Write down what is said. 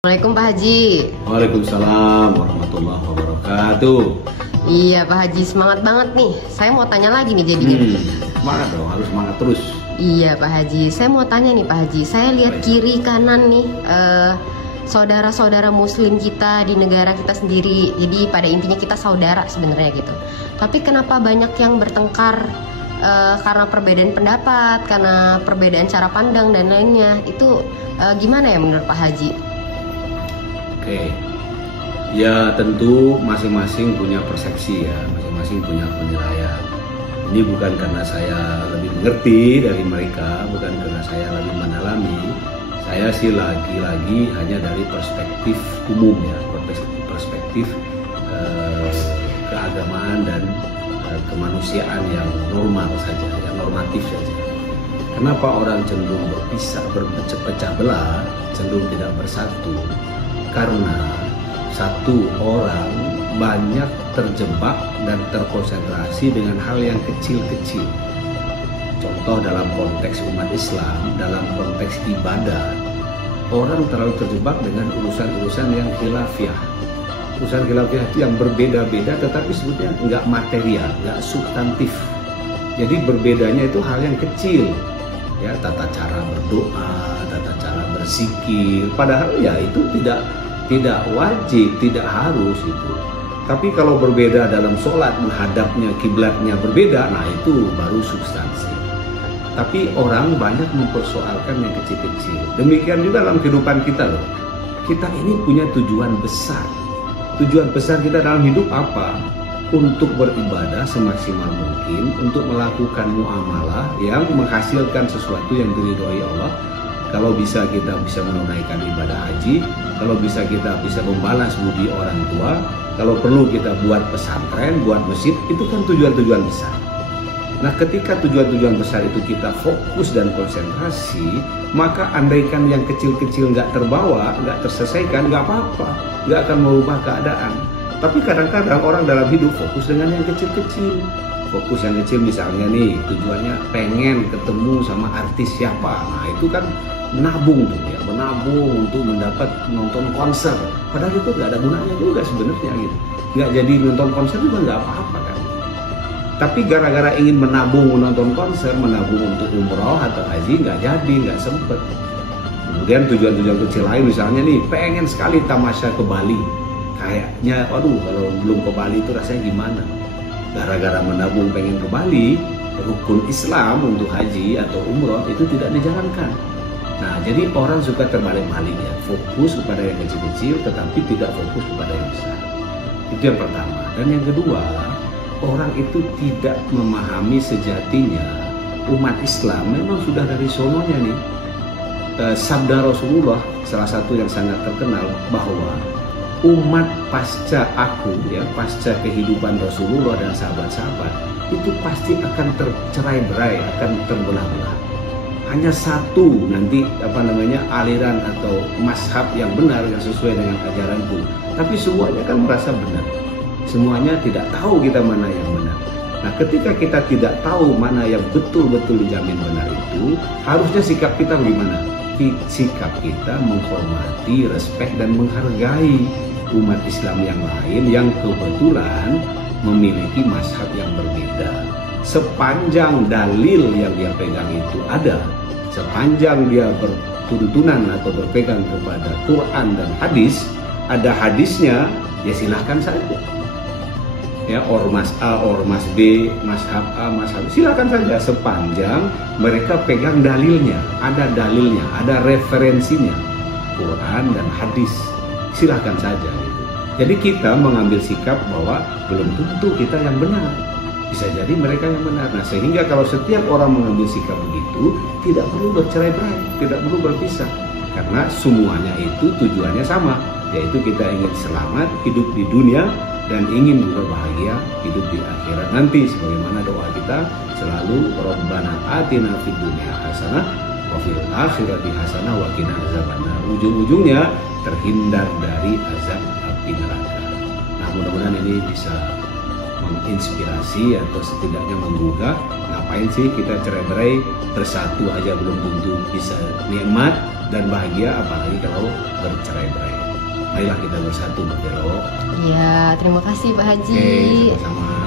Assalamualaikum Pak Haji. Waalaikumsalam warahmatullahi wabarakatuh. Iya Pak Haji, semangat banget nih. Saya mau tanya lagi nih jadinya. Semangat dong, harus semangat terus. Iya Pak Haji, saya mau tanya nih Pak Haji. Saya lihat kiri kanan nih saudara-saudara muslim kita di negara kita sendiri. Jadi pada intinya kita saudara sebenarnya gitu. Tapi kenapa banyak yang bertengkar karena perbedaan pendapat, karena perbedaan cara pandang dan lainnya. Itu gimana ya menurut Pak Haji? Oke, ya tentu masing-masing punya persepsi ya, masing-masing punya penilaian. Ini bukan karena saya lebih mengerti dari mereka, bukan karena saya lebih mendalami. Saya sih lagi-lagi hanya dari perspektif umum ya, perspektif keagamaan dan kemanusiaan yang normal saja, yang normatif saja. Kenapa orang cenderung berpecah belah, cenderung tidak bersatu? Karena satu orang banyak terjebak dan terkonsentrasi dengan hal yang kecil-kecil. Contoh dalam konteks umat Islam, dalam konteks ibadah, orang terlalu terjebak dengan urusan-urusan yang khilafiyah. Urusan khilafiyah itu yang berbeda-beda tetapi sebetulnya nggak material, nggak substantif. Jadi berbedanya itu hal yang kecil. Ya, tata cara berdoa, tata cara berzikir, padahal ya itu tidak wajib, tidak harus itu. Tapi kalau berbeda dalam sholat, menghadapnya, kiblatnya berbeda, nah itu baru substansi. Tapi orang banyak mempersoalkan yang kecil-kecil. Demikian juga dalam kehidupan kita loh. Kita ini punya tujuan besar. Tujuan besar kita dalam hidup apa? Untuk beribadah semaksimal mungkin, untuk melakukan muamalah yang menghasilkan sesuatu yang diridhoi Allah. Kalau bisa kita bisa menunaikan ibadah haji, kalau bisa kita bisa membalas budi orang tua, kalau perlu kita buat pesantren, buat masjid, itu kan tujuan-tujuan besar. Nah, ketika tujuan-tujuan besar itu kita fokus dan konsentrasi, maka andaikan yang kecil-kecil nggak terbawa, nggak terselesaikan, nggak apa-apa, nggak akan merubah keadaan. Tapi kadang-kadang orang dalam hidup fokus dengan yang kecil-kecil. Fokus yang kecil misalnya nih, tujuannya pengen ketemu sama artis siapa. Nah itu kan menabung tuh ya, menabung untuk mendapat nonton konser. Padahal itu nggak ada gunanya juga sebenarnya gitu. Nggak jadi nonton konser juga nggak apa-apa kan. Tapi gara-gara ingin menabung menonton konser, menabung untuk umroh atau haji, nggak jadi, nggak sempet. Kemudian tujuan-tujuan kecil lain misalnya nih, pengen sekali tamasya ke Bali. Kayaknya, waduh kalau belum ke Bali itu rasanya gimana? Gara-gara menabung pengen ke Bali, rukun Islam untuk haji atau umroh itu tidak dijalankan. Nah, jadi orang suka terbalik-balik ya, fokus kepada yang kecil-kecil tetapi tidak fokus kepada yang besar. Itu yang pertama. Dan yang kedua, orang itu tidak memahami sejatinya umat Islam memang sudah dari sononya nih. Sabda Rasulullah salah satu yang sangat terkenal bahwa umat pasca aku ya, pasca kehidupan Rasulullah dan sahabat-sahabat itu pasti akan tercerai-berai, akan terbelah-belah. Hanya satu nanti aliran atau mazhab yang benar yang sesuai dengan ajaranku. Tapi semuanya kan merasa benar. Semuanya tidak tahu kita mana yang benar. Nah, ketika kita tidak tahu mana yang betul-betul dijamin benar itu, harusnya sikap kita bagaimana? Sikap kita menghormati, respek dan menghargai umat Islam yang lain yang kebetulan memiliki mazhab yang berbeda. Sepanjang dalil yang dia pegang itu ada, sepanjang dia bertuntunan atau berpegang kepada Quran dan hadis, ada hadisnya, ya silahkan saja. Ya, ormas A, ormas B, mazhab A, mazhab B, silakan saja sepanjang mereka pegang dalilnya, ada referensinya, Quran dan hadis, silakan saja gitu. Jadi kita mengambil sikap bahwa belum tentu kita yang benar, bisa jadi mereka yang benar. Nah, sehingga kalau setiap orang mengambil sikap begitu, tidak perlu bercerai-berai, tidak perlu berpisah, karena semuanya itu tujuannya sama, yaitu kita ingin selamat hidup di dunia dan ingin berbahagia hidup di akhirat nanti, sebagaimana doa kita selalu Rabbana atina fid dunya hasanah wa fil akhirati hasanah wa qina azabannar. Ujung-ujungnya terhindar dari azab api neraka. Nah, mudah-mudahan ini bisa menginspirasi atau setidaknya menggugah. Ngapain sih kita cerai-berai, bersatu aja belum tentu bisa nikmat dan bahagia, apalagi kalau bercerai-berai. Marilah kita bersatu, Mbak Vero. Iya, terima kasih Pak Haji. Oke, sama-sama.